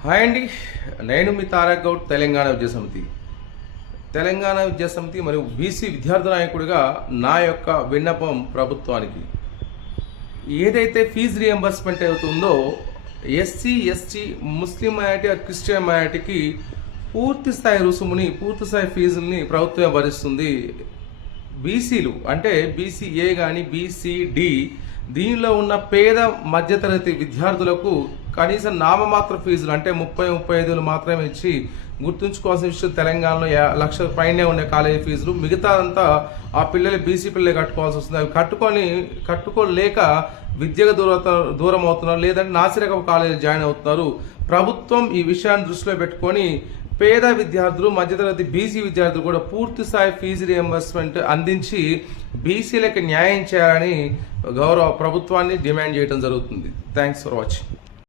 Hi అండి. నేను మీ తారక్ గౌడ్, తెలంగాణ విద్యా సమితి మరియు బీసీ విద్యార్థి నాయకుడిగా నా యొక్క విన్నపం ప్రభుత్వానికి, ఏదైతే ఫీజు రియంబర్స్మెంట్ అవుతుందో ఎస్సీ ఎస్టీ ముస్లిం మైనారిటీ క్రిస్టియన్ మైనారిటీకి పూర్తి స్థాయి రుసుముని, పూర్తి స్థాయి ఫీజుల్ని ప్రభుత్వమే భరిస్తుంది. బీసీలు అంటే బీసీఏ కానీ బీసీడి, దీనిలో ఉన్న పేద మధ్యతరగతి విద్యార్థులకు కనీసం నామమాత్ర ఫీజులు అంటే 30-35 మాత్రమే ఇచ్చి, గుర్తుంచుకోవాల్సిన విషయం తెలంగాణలో 1 లక్ష పైనే ఉన్న కాలేజీ ఫీజులు, మిగతా అంతా ఆ పిల్లలు బీసీ పిల్లలే కట్టుకోవాల్సి వస్తుంది. అవి కట్టుకోలేక విద్యకు దూరం అవుతున్నారు, లేదంటే నాసిరకం కాలేజీ జాయిన్ అవుతున్నారు. ప్రభుత్వం ఈ విషయాన్ని దృష్టిలో పెట్టుకొని పేద విద్యార్థులు, మధ్యతరగతి బీసీ విద్యార్థులు కూడా పూర్తి స్థాయి ఫీజు రియంబర్స్మెంట్ అందించి బీసీలకు న్యాయం చేయాలని గౌరవ ప్రభుత్వాన్ని డిమాండ్ చేయడం జరుగుతుంది. Thanks for watching.